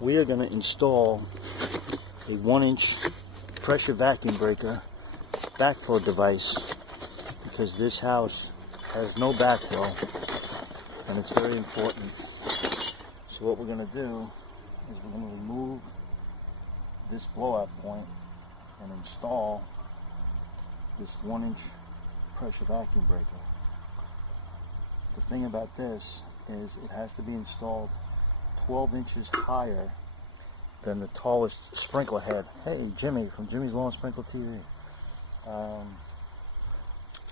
we are going to install a 1-inch pressure vacuum breaker backflow device, because this house has no backflow and it's very important. So what we're going to do is we're going to remove this blowout point and install this 1-inch pressure vacuum breaker. The thing about this is it has to be installed 12 inches higher than the tallest sprinkler head. Hey, Jimmy from Jimmy's Lawn Sprinkler TV.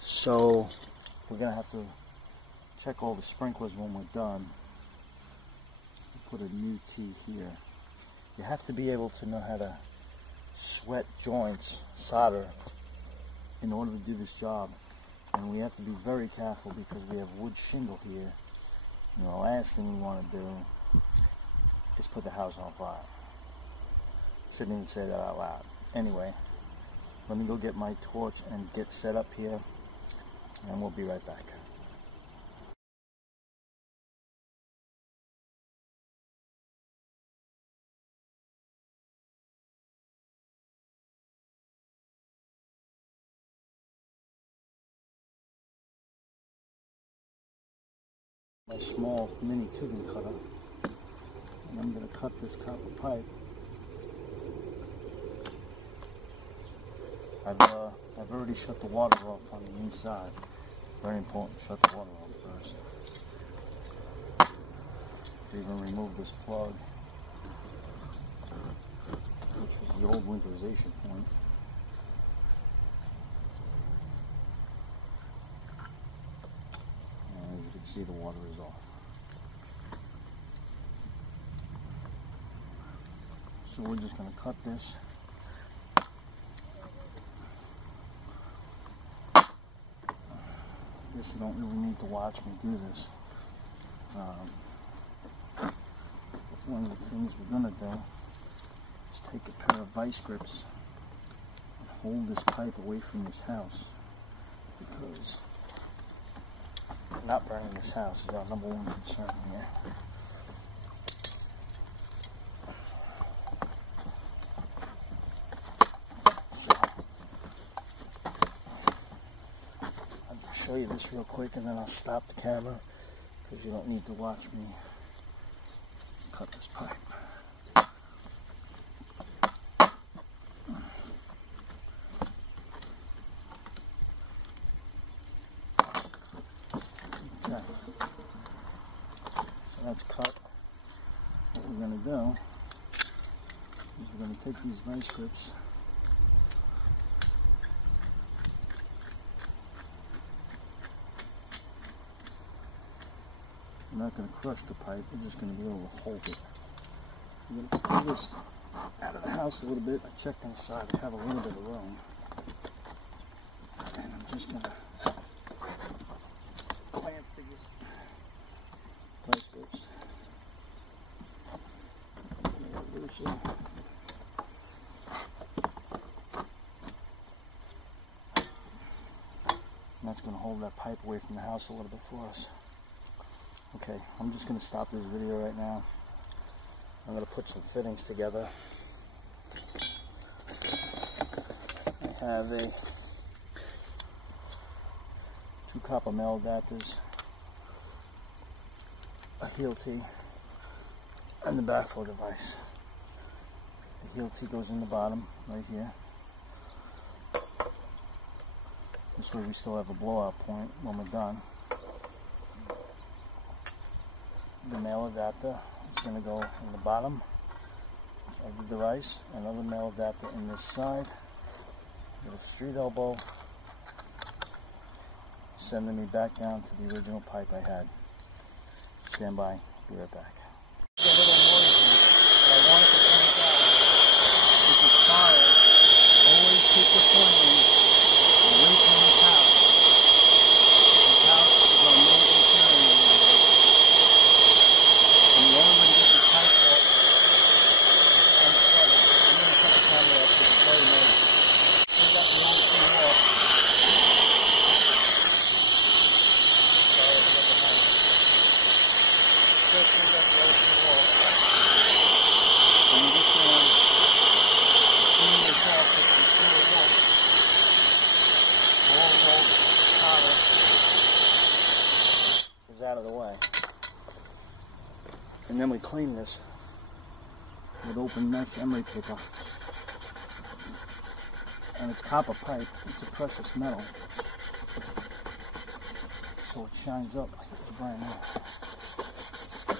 So we're going to have to check all the sprinklers when we're done. Put a new T here. You have to be able to know how to sweat joints, solder, in order to do this job. And we have to be very careful because we have wood shingle here. And the last thing we want to do is put the house on fire. Shouldn't even say that out loud. Anyway, let me go get my torch and get set up here, and we'll be right back. My small mini tubing cutter, and I'm going to cut this copper pipe. I've already shut the water off on the inside. Very important, shut the water off first. Even remove this plug, which is the old winterization point. And as you can see, the water is off. So we're just going to cut this. You don't really need to watch me do this. One of the things we're going to do is take a pair of vice grips and hold this pipe away from this house, because not burning this house is our #1 concern here. Show you this real quick and then I'll stop the camera, because you don't need to watch me cut this pipe. Okay, so that's cut. What we're going to do is we're going to take these vice grips . I'm not going to crush the pipe, we're just going to be able to hold it. I'm going to pull this out of the house a little bit. I checked inside, I have a little bit of room. And I'm just going to clamp these vice grips. And that's going to hold that pipe away from the house a little bit for us. Okay, I'm just going to stop this video right now. I'm going to put some fittings together. I have 2 copper male adapters, a heel T, and the backflow device. The heel T goes in the bottom, right here. This way we still have a blowout point when we're done. The male adapter is going to go in the bottom of the device. Another male adapter in this side with a street elbow, sending me back down to the original pipe I had. Stand by, be right back. It's a little noisy, but I wanted to point out, this is fire. Always keep the flame away from this house. This house is our main concern. And the only way to get this pipe off is to unplug it. I'm going to cut the camera off because it's very noisy. Still got the old thing off. Still got the old thing off. out of the way. And then we clean this with open neck emery paper. And it's copper pipe. It's a precious metal. So it shines up like it's brand new.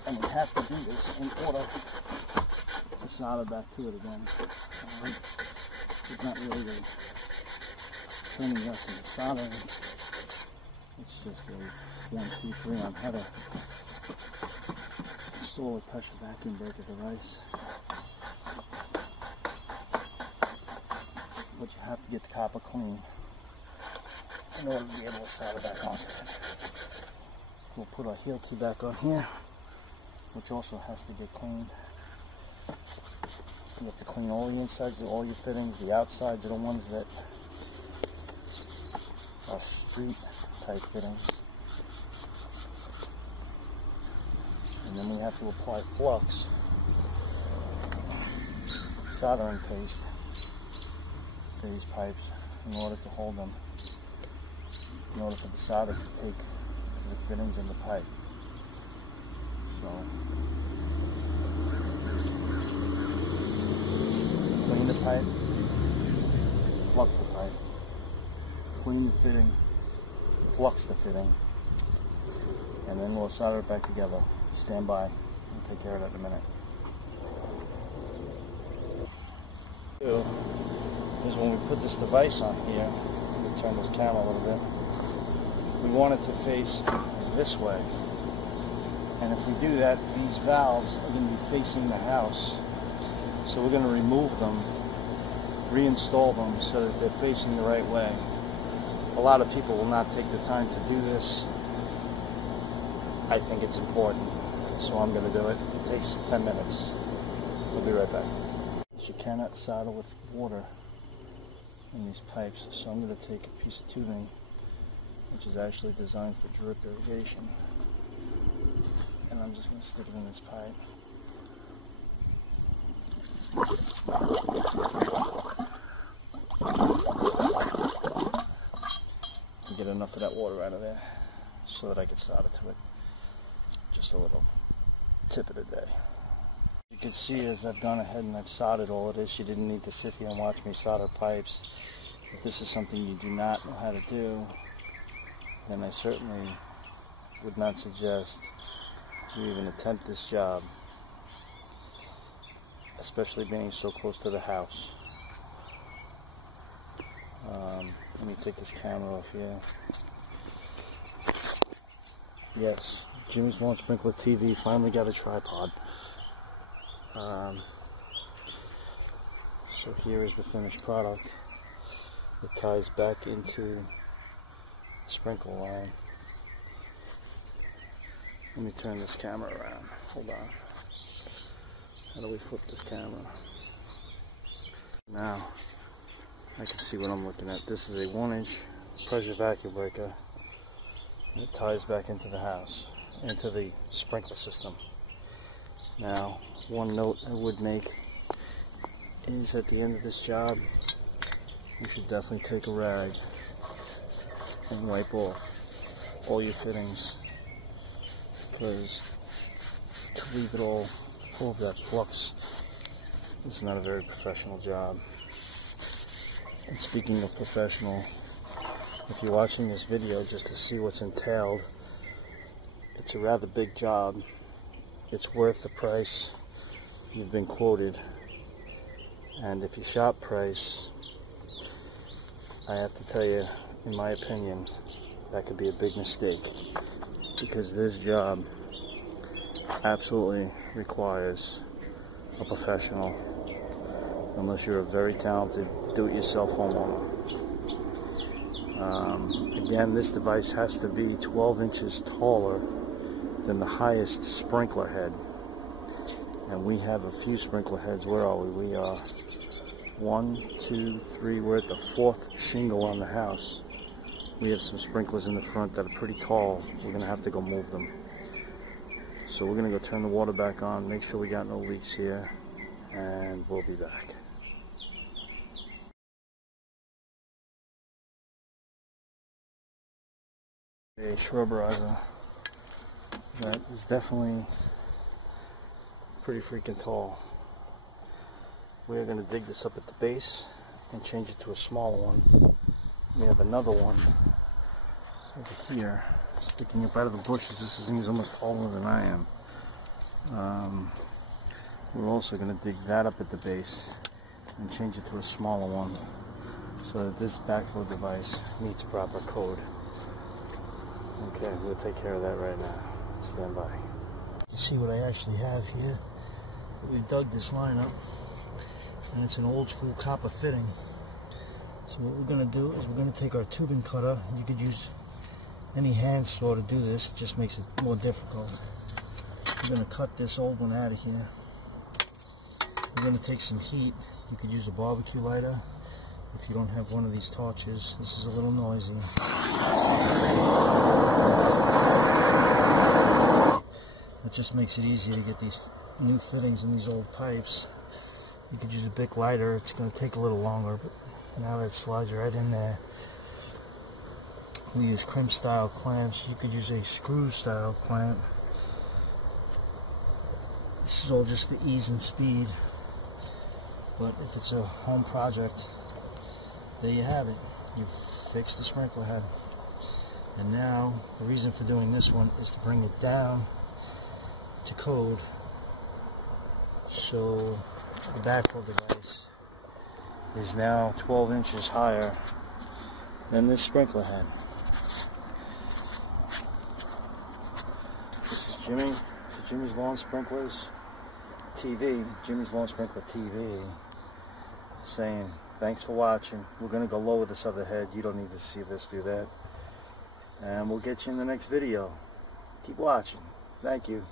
And we have to do this in order to solder back to it again. It's not really a training lesson in soldering. It's just a 1, 2, 3 on how to install a pressure vacuum breaker device. But you have to get the copper clean in order to be able to solder back onto it. We'll put our heel key back on here, which also has to get cleaned. You have to clean all the insides of all your fittings. The outsides are the ones that are street type fittings. And then we have to apply flux, soldering paste to these pipes in order to hold them, in order for the solder to take the fittings in the pipe. So clean the pipe, flux the pipe, clean the fitting, flux the fitting, and then we'll solder it back together. Stand by, we'll take care of that in a minute. Is when we put this device on here, let me turn this camera a little bit, we want it to face this way. And if we do that, these valves are going to be facing the house. So we're going to remove them, reinstall them so that they're facing the right way. A lot of people will not take the time to do this. I think it's important, so I'm going to do it. It takes 10 minutes. We'll be right back. You cannot solder with water in these pipes, so I'm going to take a piece of tubing which is actually designed for drip irrigation, and I'm just going to stick it in this pipe. And get enough of that water out of there so that I can solder to it. Just a little tip of the day. You can see as I've gone ahead and I've soldered all of this, you didn't need to sit here and watch me solder pipes. If this is something you do not know how to do, then I certainly would not suggest you even attempt this job, especially being so close to the house. Let me take this camera off here. Yes, Jimmy's Lawn Sprinkler TV finally got a tripod. So here is the finished product. It ties back into the sprinkler line. Let me turn this camera around. Hold on. How do we flip this camera? Now I can see what I'm looking at. This is a 1-inch pressure vacuum breaker. And it ties back into the house, into the sprinkler system. Now, one note I would make is at the end of this job, you should definitely take a rag and wipe off all your fittings, because to leave it all full of that flux is not a very professional job. And speaking of professional, if you're watching this video just to see what's entailed, it's a rather big job. It's worth the price you've been quoted. And if you shop price, I have to tell you, in my opinion, that could be a big mistake, because this job absolutely requires a professional, unless you're a very talented do-it-yourself homeowner. Again, this device has to be 12 inches taller than the highest sprinkler head. And we have a few sprinkler heads. Where are we? We are 1, 2, 3. We're at the 4th shingle on the house. We have some sprinklers in the front that are pretty tall. We're going to have to go move them. So we're going to go turn the water back on, make sure we got no leaks here, and we'll be back. A shruberizer That is definitely pretty freaking tall. We're going to dig this up at the base and change it to a smaller one. We have another one over here sticking up out of the bushes. This thing is almost taller than I am. We're also going to dig that up at the base and change it to a smaller one so that this backflow device meets proper code. Okay, we'll take care of that right now. Stand by. You see what I actually have here? We dug this line up, and it's an old school copper fitting. So what we're going to do is we're going to take our tubing cutter. You could use any hand saw to do this. It just makes it more difficult. We're going to cut this old one out of here. We're going to take some heat. You could use a barbecue lighter if you don't have one of these torches. This is a little noisy. It just makes it easier to get these new fittings in these old pipes. You could use a big lighter. It's going to take a little longer, but now that slides right in there. We use crimp style clamps. You could use a screw style clamp. This is all just for ease and speed, but if it's a home project, there you have it. You've fixed the sprinkler head. And now the reason for doing this one is to bring it down to code, so the backflow device is now 12 inches higher than this sprinkler head. This is Jimmy, to Jimmy's Lawn Sprinklers TV, Jimmy's Lawn Sprinkler TV, saying thanks for watching. We're going to go lower this other head. You don't need to see this, do that. And we'll get you in the next video. Keep watching. Thank you.